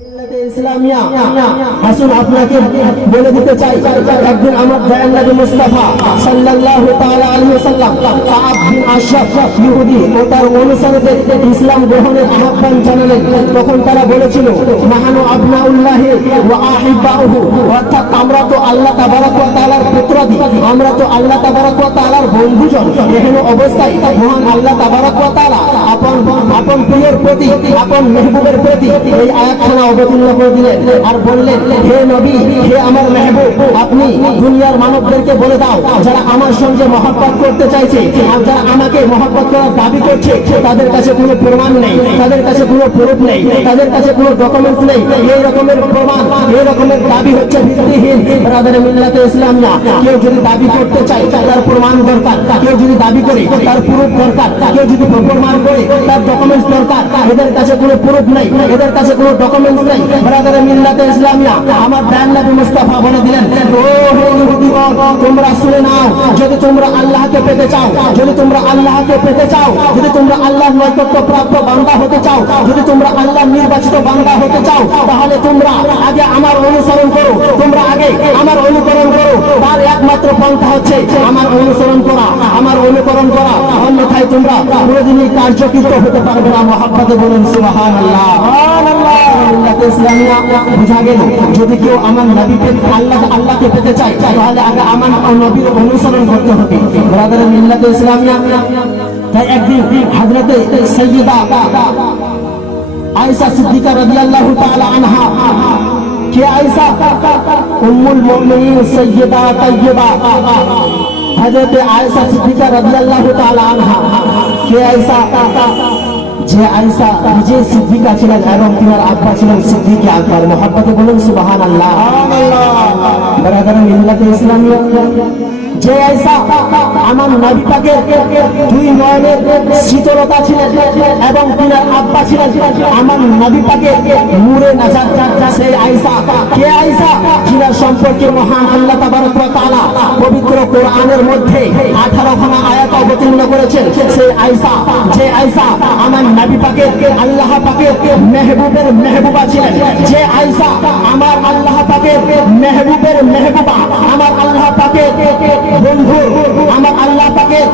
ইসলামিয়া আসুন আপনাকে বলে দিতে চাই, একদিন আমার দয়াল নবী মুস্তাফা সাল্লাল্লাহু তাআলা আলাইহি ওয়াসাল্লাম কাব বিন আশরাফ ইহুদি ও তার অনুসারীদের ইসলাম গ্রহণের আহ্বান জানালেন। তখন তারা বলেছিল, নাহানু আবনাউল্লাহি ওয়া আহিব্বাউহু, অর্থাৎ আমরা তো আল্লাহ তাবারক ওয়া তাআলার পুত্রাদি, আমরা তো আল্লাহ তাবারক ওয়া তাআলার বন্ধুজন। এহেন অবস্থায় মহান আল্লাহ তাবারক ওয়া তাআলা আপন প্রিয়ের প্রতি, আপন মেহবুবের প্রতি এই আয়াতখানা অবতীর্ণ করে দিলেন আর বললেন, হে নবী, হে আমার মেহবুব, আপনি দুনিয়ার মানবদেরকে বলে দাও, যারা আমার সঙ্গে মহব্বত করতে চাইছে আর যারা আমাকে মহব্বত করার দাবি করছে, তাদের কাছে কোনো প্রমাণ নেই, তাদের কাছে কোনো প্রুফ নেই, তাদের কাছে কোনো ডকুমেন্টস নেই। এই রকমের প্রমাণ, এই রকমের দাবি হচ্ছে ভিত্তিহীন। ব্রাদার মিল্লাতে ইসলামিয়া, কেউ যদি দাবি করতে চায় তার প্রমাণ দরকার, কেউ যদি দাবি করে তার প্রুফ দরকার, কেউ যদি প্রমাণ করে তার ডকুমেন্টস দরকার। এদের কাছে কোনো প্রুফ নেই, এদের কাছে কোনো ডকুমেন্টস নেই। ব্রাদার মিল্লাতে ইসলামিয়া, আমার দয়াল নবী মুস্তাফা বলে দিলেন, ও হে ইহুদিগণ, তোমরা শুনে নাও, যদি তোমরা আল্লাহকে পেতে চাও, যদি তোমরা আল্লাহকে পেতে চাও, যদি তোমরা আল্লাহর নৈকট্য প্রাপ্ত বান্দা হতে চাও, যদি তোমরা আল্লাহর নির্বাচিত বান্দা হতে চাও, তাহলে তোমরা আগে আমার অনুসরণ করো, তোমরা আগে আমার অনুকরণ করো। তার একমাত্র পন্থা হচ্ছে আমার অনুসরণ করা, আমার অনুকরণ করা, অন্যথায় তোমরা কোনোদিনই কার্যকৃত হতে পারবে না। মহব্বতে বলুন সুবহানাল্লাহ। ইসলামিয়া বুঝা গেল, যদি কেউ আমার নবীকে আল্লাহকে পেতে চায়, তাহলে আগে আমার নবীর অনুসরণ করতে হবে। ব্রাদার মিল্লাতে ইসলামিয়া, তাই একদিন হযরতে সাইয়্যিদা আয়েশা সিদ্দিকা রাদিয়াল্লাহু তাআলা আনহা, কে আয়েশা? উম্মুল মুমিনিন সাইয়্যিদা তাইয়্যিবা হযরতে আয়েশা সিদ্দিকা রাদিয়াল্লাহু তাআলা আনহা। কে আয়েশা? যে আয়েশা নিজে সিদ্দিকা ছিলেন এবং তিনার আব্বা ছিলেন সিদ্দিক আকবর। মহব্বতে বলুন সুবহানাল্লাহ। ব্রাদার মিল্লাতে ইসলামিয়া, যে আয়েশা আমার নবী পাকের দুই নয়নের শীতলতা ছিলেন এবং তিনার আব্বা ছিলেন আমার নবী পাকের নূরে নাজাত, সেই আয়েশা। কে আয়েশা? যিনার সম্পর্কে মহান আল্লাহ তাবারক ওয়া তাআলা পবিত্র কোরআনের মধ্যে 18 খানা আয়াত অবতীর্ণ করেছেন। সেই আয়েশা, যে আয়েশা আমার নবী পাকের, আল্লাহ পাকের মেহবুবের মেহবুবা ছিলেন, যে আয়েশা আমার আল্লাহ পাকের মেহবুবের মেহবুবা, আমার আল্লাহ পাকের বন্ধু, আমার আল্লাহ পাকের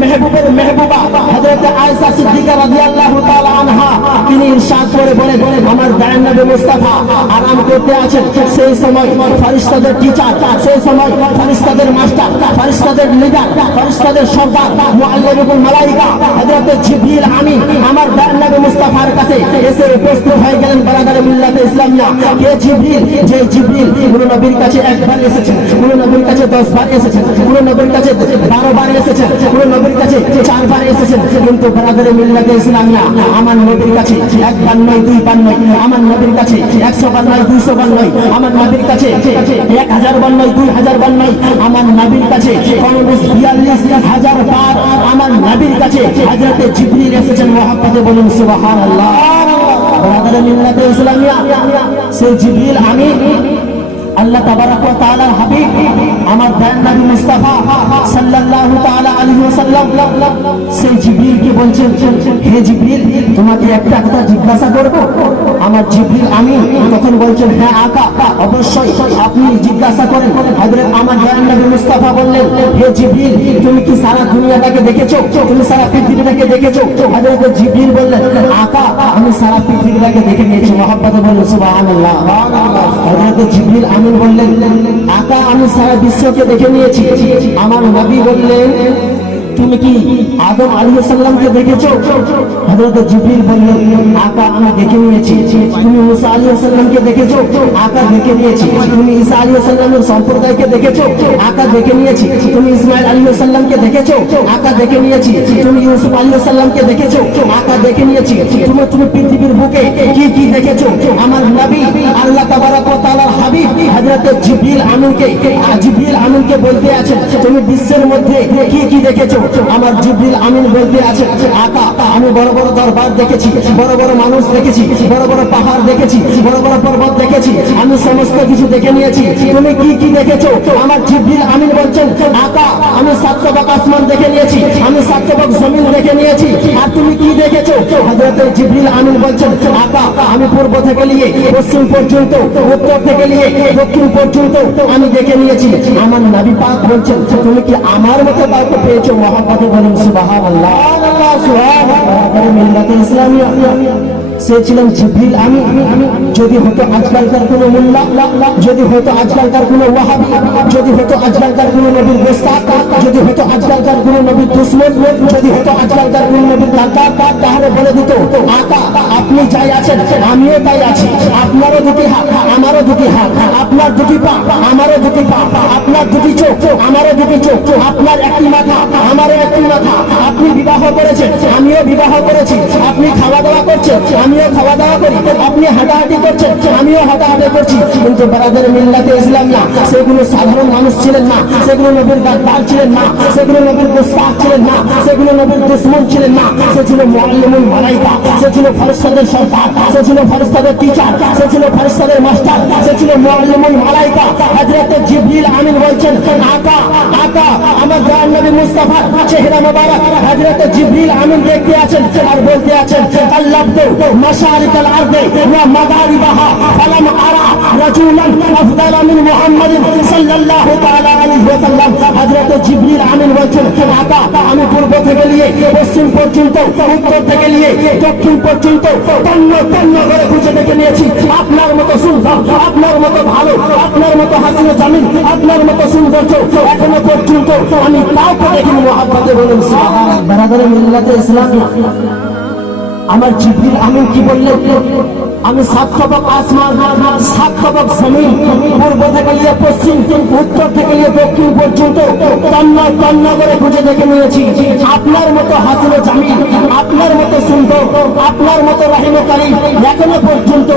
মেহবুবের মেহবুবা হযরত আয়েশা সিদ্দিকা রাদিয়াল্লাহু তাআলা আনহা, তিনি ইরশাদ করে বলেন, আমার দয়াল নবী মুস্তাফা আরাম করতে আছেন। সেই সময় ফেরেশতাদের টিচার, সেই সময় ফেরেশতাদের মাস্টার, ফেরেশতাদের লিডার, ফেরেশতাদের সর্দার, মুআল্লিমুল মালায়েকা হযরত জিবরিল আমিন আমার দয়াল নবী মুস্তাফার কাছে এসে উপস্থিত হয়ে গেলেন। ব্রাদার মিল্লাতে ইসলামিয়া, কে জিবরিল? যে জিবরিল কোন নবীর কাছে একবার এসেছেন, কোন নবীর কাছে 10 বার এসেছেন, কোন নবীর কাছে 12 বার এসেছেন, কোন নবীর কাছে 4 বার এসেছেন। কিন্তু ব্রাদার মিল্লাতে ইসলামিয়া, আমার নবীর কাছে একবার নয়, 2 বার নয়, আমার নবীর কাছে 100 বার নয়, 200 বার নয়, আমার নবীর কাছে 1000 বার নয়, 2000 বার নয়, আমার নবীর কাছে 42,000 বার আমার নবীর কাছে হযরত জিবরিল এসেছেন। মহব্বতে বলুন সুবহানাল্লাহ। ব্রাদার মিল্লাতে ইসলামিয়া, সেই জিবরিল আমিন আল্লাহ তাবারক ওয়া তাআলার হাবিব আমার দয়াল নবী মুস্তাফা সাল্লাল্লাহু তাআলা আলাইহি ওয়াসাল্লাম সেই জিবরিলকে বলছেন, হে জিবরিল, তোমাকে একটা কথা জিজ্ঞাসা করব। আমার জিবরিল আমিন তখন বলছেন, হ্যাঁ আকা, অবশ্যই আপনি জিজ্ঞাসা করেন। হযরত আমার দয়াল নবী মুস্তাফা বললেন, হে জিবরিল, তুমি কি সারা দুনিয়াটাকে দেখেছো? তুমি সারা পৃথিবীটাকে দেখেছো? হযরত জিবরিল বললেন, আকা, আমি সারা পৃথিবীটাকে দেখে নিয়েছি। মহব্বতে বলুন সুবহানাল্লাহ। হযরত জিবরিল আমিন বললেন, আকা, আমি সারা বিশ্বকে দেখে নিয়েছি। আমার নবী বললেন, তুমি কি আদম আলাইহিস সালামকে দেখেছো? হযরত জিবরিল বললেন, আকা, আমি দেখে নিয়েছি। তুমি মুসা আলাইহিস সালামকে দেখেছো? আকা, দেখে নিয়েছি। তুমি ঈসা আলাইহিস সালামের সম্প্রদায়কে দেখেছো? আকা, দেখে নিয়েছি। তুমি ইসমাঈল আলাইহিস সালামকে দেখেছো? আকা, দেখে নিয়েছি। তুমি ইউসুফ আলাইহিস সালামকে দেখেছো? আকা, দেখে নিয়েছি। তুমি পৃথিবীর বুকে কি কি দেখেছো? আমার নবী আল্লাহ তাবারক ওয়া তাআলার হাবিব হযরত জিবরিল আমিনকে বলতে আছেন তুমি বিশ্বের মধ্যে কি কি দেখেছো? আমার জিবরিল আমিন বলতে আছেন আকা আমি বড় বড় দরবার দেখেছি, বড় বড় মানুষ দেখেছি, বড় বড় পাহাড় দেখেছি, বড় বড় পর্বত দেখেছি, আমি সমস্ত কিছু দেখে নিয়েছি। তুমি কি কি দেখেছো? আমার জিবরিল আমিন বলছেন আকা আমি সাত তবক আসমান দেখে নিয়েছি, আমি সাত তবক জমিন দেখে নিয়েছি। আর তুমি কি দেখেছো? হযরত জিবরিল আমিন বলছেন আকা আমি পূর্ব থেকে নিয়ে পশ্চিম পর্যন্ত, উত্তর থেকে নিয়ে দক্ষিণ পর্যন্ত আমি দেখে নিয়েছি। আমার নবী পাক বলছেন তুমি কি আমার মতো কাউকে পেয়েছো? মহব্বতে বলেন সুবহানাল্লাহ। সুবহানাল্লাহ। মিল্লাতে ইসলামিয়া সে ছিলেন জিবরিল আমিন। যদি হতো আজকালকার কোনো মোল্লা, যদি হতো আজকালকার কোনো ওয়াহাবি, যদি হতো আজকালকার কোনো নবীর গোস্তাখ, যদি হতো আজকালকার কোনো নবীর দুশমন, যদি হতো আজকালকার কোনো নবীর গাদ্দার, তাহলে বলে দিত আকা আপনি যাই আছেন আমিও তাই আছি, আপনারও দুটি হাত আমারও দুটি হাত, আপনার দুটি পা আমারও দুটি পা, আপনার দুটি চোখ আমারও দুটি চোখ, আপনার একটি মাথা আমারও একটি মাথা, আপনি বিবাহ করেছেন আমিও বিবাহ করেছি, আপনি খাওয়া দাওয়া করছেন আমিও খাওয়া দাওয়া করি, আপনি হাঁটাহাঁটি করছেন আমিও হাঁটাহাঁটি করছি। কিন্তু বারাদার মিল্লাতে ইসলামিয়া সেগুলো সাধারণ মানুষ ছিলেন না, সেগুলো নবীর গাদ্দার ছিলেন না, সেগুলো নবীর গোস্তাখ ছিলেন না, সেগুলো নবীর দুশমন ছিলেন না। সে ছিল মুআল্লিমুল মালাইকা, সে ছিল ফেরেশতাদের সরদার, সে ছিল ফেরেশতাদের টিচার, সে ছিল ফেরেশতাদের মাস্টার, সে ছিল মুআল্লিমুল মালাইকা। হযরত জিবরিল আমিন বলছেন আকা আকা আমার দয়ার নবী মুস্তাফার চেহারা মোবারক হযরত জিবরিল আমিন দেখতে আছেন আর বলতে আছেন কাল্লাবতু মাশারিকাল আরদি ওয়া মাগারিবাহা ফালাম আরা রাজুলান আফদালা মিন মুহাম্মাদিন সাল্লাল্লাহু তাআলা আলাইহি ওয়াসাল্লাম। হযরত জিবরিল আমিন বলছেন আকা আমি পূর্ব থেকে নিয়ে পশ্চিম পর্যন্ত, উত্তর থেকে নিয়ে দক্ষিণ পর্যন্ত তন্ন তন্ন করে খুঁজে দেখে নিয়েছি। আপনার মতো সুন্দর, আপনার মতো ভালো, আপনার মতো হাসিন জামিল, আপনার মতো সৌন্দর্য এখনো পর্যন্ত আমি কাউকে দেখিনি। মহব্বতে বলুন সুবহানাল্লাহ। বারাদারে মিল্লাতে ইসলামিয়া আমার জিবরিল আমিন কি বললেন? আমি সাত তবক আসমান, সাত তবক জমিন, পূর্ব থেকে নিয়ে পশ্চিম, উত্তর থেকে নিয়ে দক্ষিণ পর্যন্ত তন্ন তন্ন করে খুঁজে দেখে নিয়েছি। আপনার মতো হাসিন জামিল, আপনার মতো সুন্দর, আপনার মতো রহিম কারীম এখনো পর্যন্ত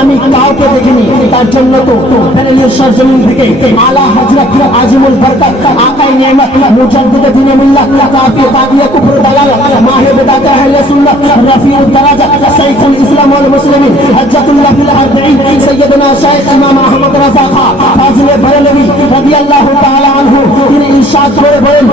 আমি কাউকে দেখিনি। তার জন্য তো প্যানেলের সরজমিন থেকে আলা হযরত আজিমুল বরকত আকাই নেমত মুজাদ্দিদ দ্বীন মিল্লাত কাফি কাদিয়া কুফর দালাল মাহে বিদাত আহলে সুন্নাহ রফিউদ দারাজা সাইফুল ইসলাম ওয়াল মুসলিমিন হজ্জাতুল্লাহ ফিল আরবাঈন সৈয়দনা শাইখ ইমাম আহমদ রাজা খান ফাজিলে বরেলভী রাদিয়াল্লাহু তাআলা আনহু তিনি ইরশাদ করে বলেন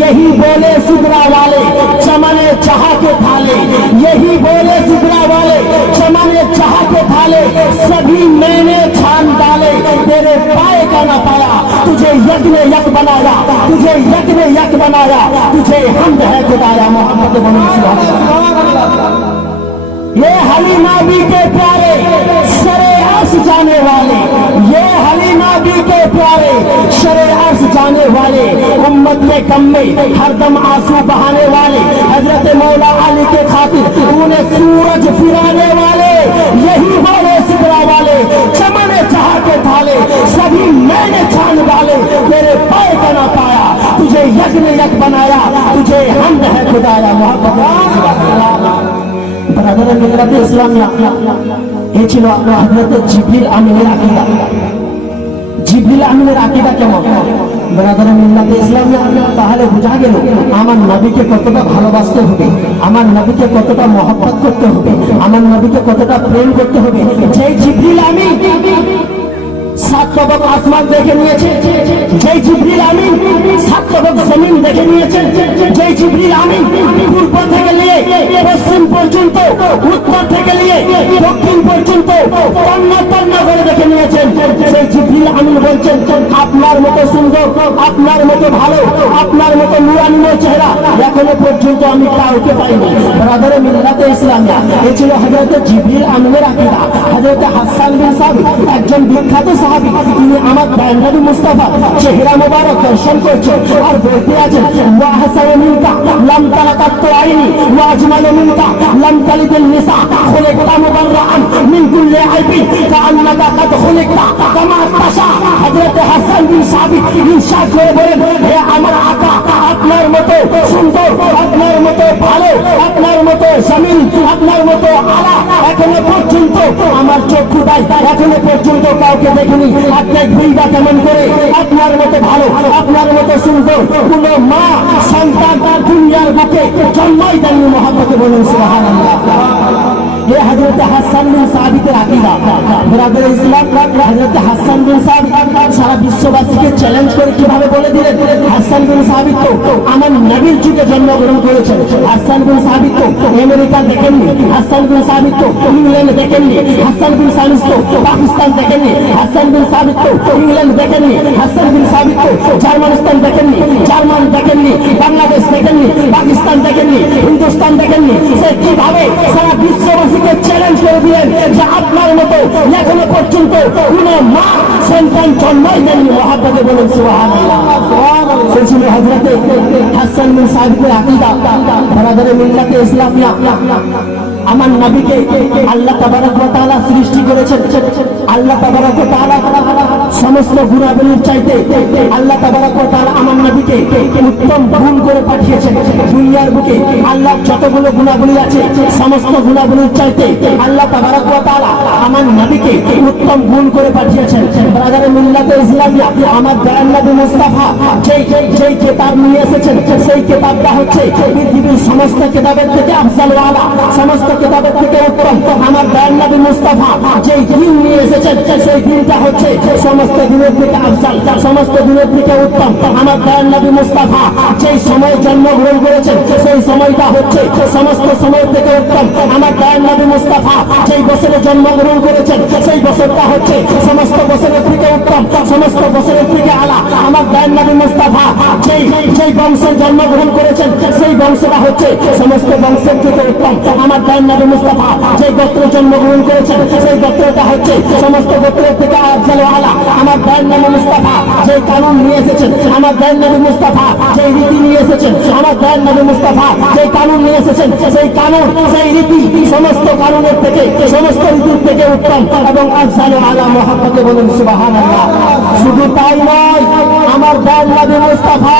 यही बोले सिदरा वाले चमने जहां के थाले, यही बोले सिदरा वाले चमने जहां के थाले, सभी मैंने छान डाले तेरे पाए का न पाया, तुझे यज्ञ यक बनाया, तुझे यज्ञ यक बनाया, तुझे हमद है खुदाया। मोहम्मद ये हलीमा बी के प्यारे सरे अर्श जाने वाले, ये हलीमा बी के प्यारे सरे अर्श जाने वाले, उम्मत में कम में हरदम आंसू बहाने वाले, हजरत मौला अली के खातिर उन्हें सूरज फिराने वाले, यही वाले सिदरा वाले चमने चाह के थाले, सभी मैंने छान डाले तेरे पाए का ना पाया, तुझे यज्ञ यक बनाया, तुझे हमद है खुदाया। मोहब्बत বারাদারে মিল্লাতে ইসলামিয়া এই ছিল হযরত জিবরিল আমিনের আকীদা। জিবরিল আমিনের আকীদা কেমন? বারাদারে মিল্লাতে ইসলামিয়া তাহলে বোঝা গেল আমার নবীকে কতটা ভালোবাসতে হবে, আমার নবীকে কতটা মহব্বত করতে হবে, আমার নবীকে কতটা প্রেম করতে হবে। যে জিবরিল আমিন সাত তবক আসমান দেখে নিয়েছে, যে জিবরিল আমিন সাত তবক জমিন দেখে নিয়েছে, যে জিবরিল আমিন পূর্ব থেকে নিয়ে পশ্চিম পর্যন্ত, উত্তর থেকে নিয়ে দক্ষিণ পর্যন্ত তন্ন তন্ন করে দেখে নিয়েছেন, সেই জিবরিল আমিন বলছেন আপনার মতো সুন্দর, আপনার মতো ভালো, আপনার মতো নুরানি চেহারা এখনো পর্যন্ত আমি কাউকে পাইনি। বারাদারে মিল্লাতে ইসলামিয়া এই ছিল হযরত জিবরিল আমিনের আকীদা। হযরত হাসান বিন সাবিত একজন বিখ্যাত সাহাবী, তিনি আমার দয়ার নবী মুস্তাফা চেহারা মোবারক দর্শন করছেন আর বলতে আছেন ওয়া হাসান মিনকা লাম তালাকাত আইনি ওয়া আজমালু মিনকা লাম তালিদিন নিসা খুলিকতা মুবাররাআন মিন কুল্লি আইবি কাআন্নাকা লাকাদ খুলিকতা কামা তাশা। হযরত হাসান বিন সাবিত ইরশাদ করে বলেন, হে আমার আকা, আপনার মতো সুন্দর, আপনার মতো ভালো, আপনার মতো জামিল, আপনার মতো আলা এখনো পর্যন্ত আমার চক্ষু দেয়, এখনো পর্যন্ত কাউকে দেখিনি। আপনি ভুলবা কেমন করে? আপনার মতো ভালো, আপনার মতো সুন্দর কোন মা সন্তান দুনিয়ার বুকে জন্মই দেননি। মহব্বতে বলুন সুবহানাল্লাহ। ये हजरत हसन बिन साबितेर अकीदा। बिरादर इस्लाम, हजरत हसन बिन साबित सारा বিশ্ববাসীকে চ্যালেঞ্জ করে কিভাবে বলে দিলেন, হাসান বিন সাবিত তো আমার নবীর যুগে জন্মগ্রহণ করেছেন। হাসান বিন সাবিত তো আমেরিকা দেখেননি, হাসান বিন সাবিত তো ইংল্যান্ড দেখেননি, হাসান বিন সাবিত তো পাকিস্তান দেখেননি, হাসান বিন সাবিত তো ইংল্যান্ড দেখেননি, হাসান বিন সাবিত তো জার্মানিস্তান দেখেননি, জার্মান দেখেননি, বাংলাদেশ দেখেননি, পাকিস্তান দেখেননি, হিন্দুস্তান দেখেননি। সে কিভাবে সারা বিশ্ববাসীকে চ্যালেঞ্জ করে দিলেন যে আপনার মতো এখনো পর্যন্ত কোন মা সন্তান জন্মই দেননি। মহব্বতে বলুন সুবহানাল্লাহ। সে ছিল হযরত হাসান বিন সাবিতের আকীদা। বিরাদরে মিল্লাতে ইসলামিয়া, আমার নবীকে আল্লাহ তাবারক ওয়া তাআলা সৃষ্টি করেছেন। আল্লাহ তাবারক ওয়া তাআলা সমস্ত গুণাবলীর চাইতে আল্লাহ তাবারক ওয়া তাআলা আমার নবীকে উত্তম গুণ করে পাঠিয়েছেন। দুনিয়ার বুকে আল্লাহ যতগুলো গুণাবলী আছে সমস্ত গুণাবলীর চাইতে আল্লাহ তাবারক ওয়া তাআলা আমার নবীকে উত্তম গুণ করে পাঠিয়েছেন। ব্রাদারে মিল্লাতে ইসলামিয়া, আমার দয়াল নবী মুস্তাফা যেই কিতাব নিয়ে এসেছেন সেই কিতাবটা হচ্ছে পৃথিবীর সমস্ত কিতাবের থেকে আফজাল ওয়ালা, সমস্ত কিতাবের থেকে উত্তম। আমার দয়াল নবী মুস্তাফা যেই দিন নিয়ে এসেছেন সেই দিনটা হচ্ছে সমস্ত দিনের থেকে আফজাল, সমস্ত দিনের থেকে উত্তম। আমার দয়াল নবী মুস্তাফা যেই সময় জন্মগ্রহণ করেছেন সেই সময়টা হচ্ছে সমস্ত সময় থেকে উত্তম। আমার দয়াল নবী মুস্তাফা যেই বছরে জন্মগ্রহণ করেছেন সেই বছরটা হচ্ছে সমস্ত বছরের থেকে উত্তম, সমস্ত বছরের থেকে আলা। আমার দয়াল নবী মুস্তাফা যেই বংশে জন্মগ্রহণ করেছেন সেই বংশটা হচ্ছে সমস্ত বংশের থেকে উত্তম। আমার দয়াল নবী মুস্তাফা যেই গোত্রে জন্মগ্রহণ করেছেন সেই গোত্রটা হচ্ছে সমস্ত গোত্রের থেকে আফজাল ওয়া আলা। আমার দয়াল নবী মুস্তাফা যেই কানুন নিয়ে এসেছেন, আমার দয়াল নবী মুস্তাফা যেই রীতি নিয়ে এসেছেন, আমার দয়াল নবী মুস্তাফা যেই কানুন নিয়ে এসেছেন সেই কানুন, সেই রীতি সমস্ত কানুনের থেকে, সমস্ত রীতির থেকে উত্তম এবং আফজাল ওয়া আলা। মহব্বতে বলুন সুবহানাল্লাহ। শুধু তাই নয়, আমার দয়াল নবী মুস্তাফা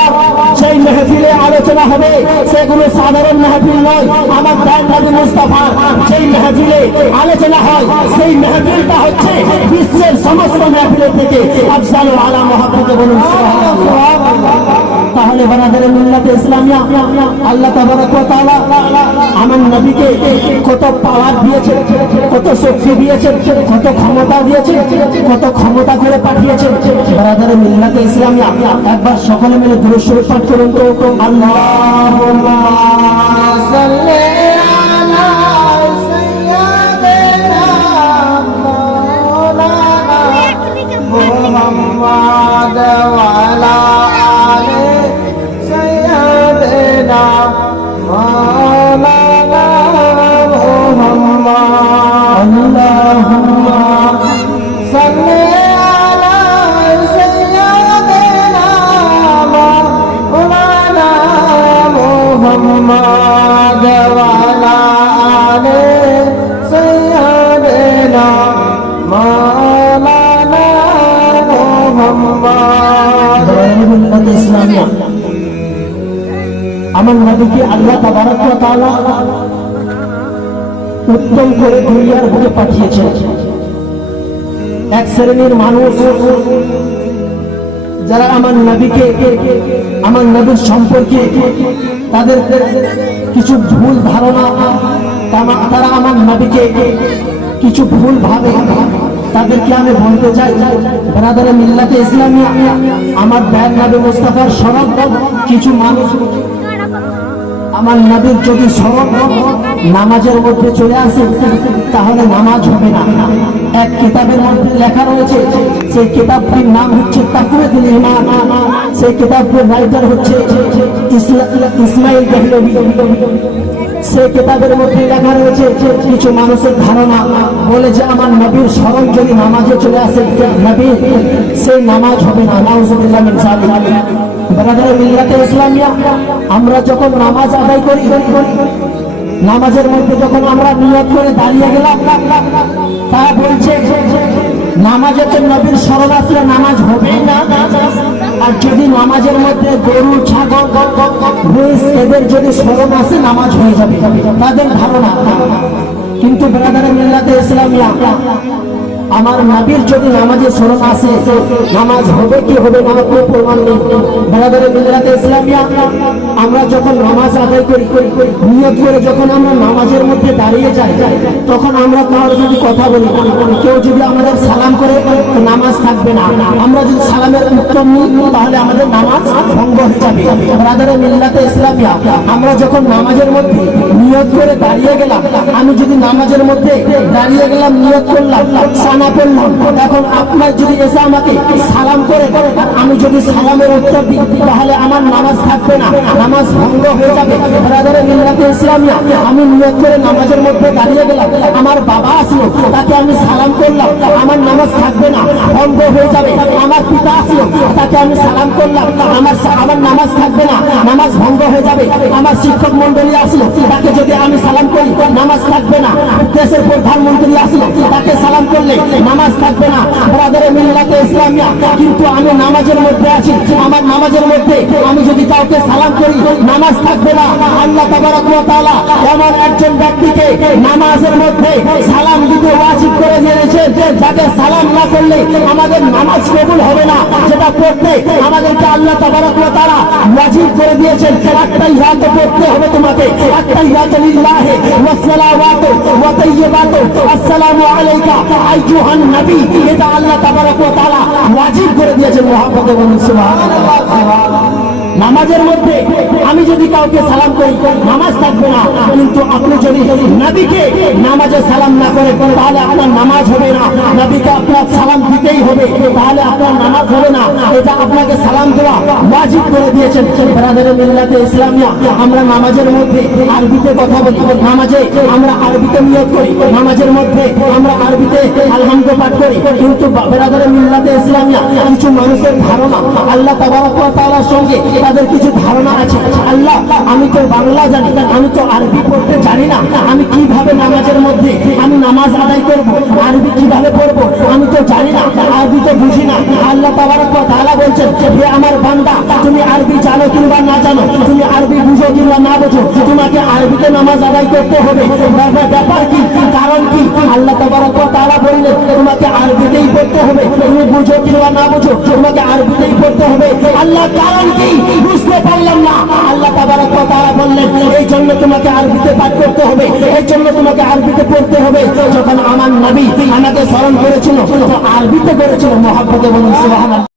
সেই মেহফিলে আলোচনা হবে সেগুলো সাধারণ মেহফিল নয়। আমার দয়াল নবী মুস্তাফা সেই মেহফিলে আলোচনা হয় সেই মেহফিলটা হচ্ছে বিশ্বের সমস্ত মেহফিলের থেকে আফজাল ওয়া আলা। মহব্বতে বলুন সুবহানাল্লাহ। তাহলে বানাদের মিল্লাতে ইসলামিয়া, আল্লাহ তাবারক ওয়া তাআলা আমার নবীকে কত পাওয়ার দিয়েছেন, কত শক্তি দিয়েছেন, কত ক্ষমতা দিয়েছেন, কত ক্ষমতা করে পাঠিয়েছেন। বানাদের মিল্লাতে ইসলামিয়া একবার সকলে মিলে দুরূদ শরীফ পাঠ করুন তো। আল্লাহুম্মা সাল্লি আলা সাইয়্যিদিনা মাওলানা মুহাম্মাদ ওয়া আলা আলি সাইয়্যিদিনা মাওলানা মুহাম্মাদ। আল্লাহুম্মা সাল্লি আলা সাইয়্যিদিনা মাওলানা মুহাম্মাদ ওয়া আলা আলি সাইয়্যিদিনা মাওলানা মুহাম্মাদ। ইসলামিয়া, আমার নবীকে আল্লাহ তাবারক ওয়া তাআলা উত্তম করে দুনিয়ার বুকে পাঠিয়েছেন। এক শ্রেণীর মানুষ যারা আমার নবীকে, আমার নবীর সম্পর্কে তাদের কিছু ভুল ধারণা, তারা আমার নবীকে কিছু ভুল ভাবে, তাদেরকে আমি বলতে চাই, ব্রাদারে মিল্লাতে ইসলামিয়া, আমার দয়াল নবী মুস্তাফার শরফ কিছু মানুষ আমার নবীর যদি শরফ নামাজের মধ্যে চলে আসে তাহলে নামাজ হবে না। এক কিতাবের মধ্যে লেখা রয়েছে, সেই কিতাবটির নাম হচ্ছে তাকওয়াতুল ঈমান। সেই কিতাবের রাইটার হচ্ছে ইসমাইল দেহলভী। সেই কিতাবের মধ্যে লেখা রয়েছে কিছু মানুষের ধারণা বলে যে আমার নবীর স্মরণ যদি নামাজে চলে আসে নবী সেই নামাজ হবে না। নাউযুবিল্লাহ মিন যালিক। ব্রাদারে মিল্লাতে ইসলামিয়া, আমরা যখন নামাজ আদায় করি, নামাজের মধ্যে যখন আমরা নিয়ত করে দাঁড়িয়ে গেলাম, তারা বলছে নামাজে তো নবীর স্মরণ আসলে নামাজ হবেই না। আর যদি নামাজের মধ্যে গরু, ছাগল, মহিষ এদের যদি স্মরণ আসে নামাজ হয়ে যাবে, তাদের ধারণা। কিন্তু ব্রাদারে মিল্লাতে ইসলামিয়া, আমার নবীর যদি নামাজে স্মরণ আসে নামাজ হবে কি হবে না কোনো প্রমাণ নেই। ব্রাদারে মিল্লাতে ইসলামিয়া, আমরা যখন নামাজ আদায় করি, নিয়ত করে যখন আমরা নামাজের মধ্যে দাঁড়িয়ে যাই, তখন আমরা কারোর যদি কথা বলি, কেউ যদি আমাদের সালাম করে নামাজ থাকবে না। আমরা যদি সালামের উত্তর নিই তাহলে আমাদের নামাজ ভঙ্গ হয়ে যাবে। ব্রাদারে মিল্লাতে ইসলামিয়া, আমরা যখন নামাজের মধ্যে নিয়ত করে দাঁড়িয়ে গেলাম, আমি যদি নামাজের মধ্যে দাঁড়িয়ে গেলাম, নিয়ত করলাম, সানা পড়লাম, এখন আপনার যদি এসে আমাকে সালাম করে আমি যদি সালামের উত্তর দিই তাহলে আমার নামাজ থাকবে না, নামাজ ভঙ্গ হয়ে যাবে। ব্রাদারে মিল্লাতে ইসলামিয়া, আমি নিয়ত করে নামাজের মধ্যে দাঁড়িয়ে গেলাম, আমার বাবা আসলো, তাকে আমি সালাম করলাম, আমার নামাজ থাকবে না, ভঙ্গ হয়ে যাবে। আমার পিতা আসলো, তাকে আমি সালাম করলাম, আমার নামাজ থাকবে না, নামাজ ভঙ্গ হয়ে যাবে। আমার শিক্ষক মন্ডলী আসলো, তাকে যদি আমি সালাম করি নামাজ থাকবে না। দেশের প্রধানমন্ত্রী আসলো, তাকে সালাম করলে নামাজ থাকবে না। ব্রাদারে মিল্লাতে ইসলামিয়া, কিন্তু আমি নামাজের মধ্যে আছি, আমার নামাজের মধ্যে আমি যদি কাউকে সালাম করি নামাজ থাকবে না। আল্লাহ তাবারক ওয়া তাআলা এমন একজন ব্যক্তিকে নামাজের মধ্যে সালাম দিতে ওয়াজিব করে দিয়েছেন, যাকে সালাম না করলে আমাদের নামাজ কবুল হবে না। যেটা পড়তে আমাদেরকে আল্লাহ তাবারক ওয়া তাআলা ওয়াজিব করে দিয়েছেন, আত্তাহিয়াত পড়তে হবে তোমাকে, আত্তাহিয়াত লিল্লাহি ওয়াস সালাওয়াতু ওয়া তাইয়্যিবাতু আসসালামু আলাইকা আইয়ুহান নবী, এটা আল্লাহ তাবারক ওয়া তাআলা ওয়াজিব করে দিয়েছেন। মুহাম্মদে বলুন সুবহানাল্লাহ। নামাজের মধ্যে আমি যদি কাউকে সালাম করি নামাজ থাকবে না, কিন্তু আপনি যদি নবীকে নামাজে সালাম না করেন তাহলে আপনার নামাজ হবে না। নবীকে আপনার সালাম দিতেই হবে, তাহলে আপনার নামাজ হবে না। এটা আপনাকে সালাম দেওয়া ওয়াজিব করে দিয়েছেন। ব্রাদারে মিল্লাতে ইসলামিয়া, আমরা নামাজের মধ্যে আরবিতে কথা বলি, নামাজে আমরা আরবিতে নিয়ত করি, নামাজের মধ্যে আমরা আরবিতে আলহামদু পাঠ করি, কিন্তু ব্রাদারে মিল্লাতে ইসলামিয়া কিছু মানুষের ধারণা আল্লাহ তাবারক ওয়া তাআলার সঙ্গে তাদের কিছু ধারণা আছে। আল্লাহ, আমি তো বাংলা জানি, আমি তো আরবি পড়তে জানি না, আমি কিভাবে নামাজের মধ্যে আমি নামাজ আদায় করব, আরবি কিভাবে পড়বো আমি তো জানি না, আরবি তো বুঝি না। আল্লাহ তাবারক ওয়া তাআলা বলছেন, হে আমার বান্দা, তুমি আরবি জানো কিংবা না জানো, তুমি আরবি বুঝো কিংবা না বুঝো, তোমাকে আরবিতে নামাজ আদায় করতে হবে। ব্যাপার কি, কারণ কি? আল্লাহ তাবারক ওয়া তাআলা বললেন তোমাকে আরবিতেই পড়তে হবে, তুমি বুঝো কিংবা না বুঝো তোমাকে আরবিতেই পড়তে হবে। আল্লাহ কারণ কি বুঝতে পারলাম না, আল্লাহ তাবারক ওয়া তাআলা বললেন এই জন্য তোমাকে আরবিতে পাঠ করতে হবে, এই জন্য তোমাকে আরবিতে পড়তে হবে। যখন আমার নবী আমাকে স্মরণ করেছিল তো আরবিতে করেছিল। মুহাম্মদে বলুন সুবহানাল্লাহ।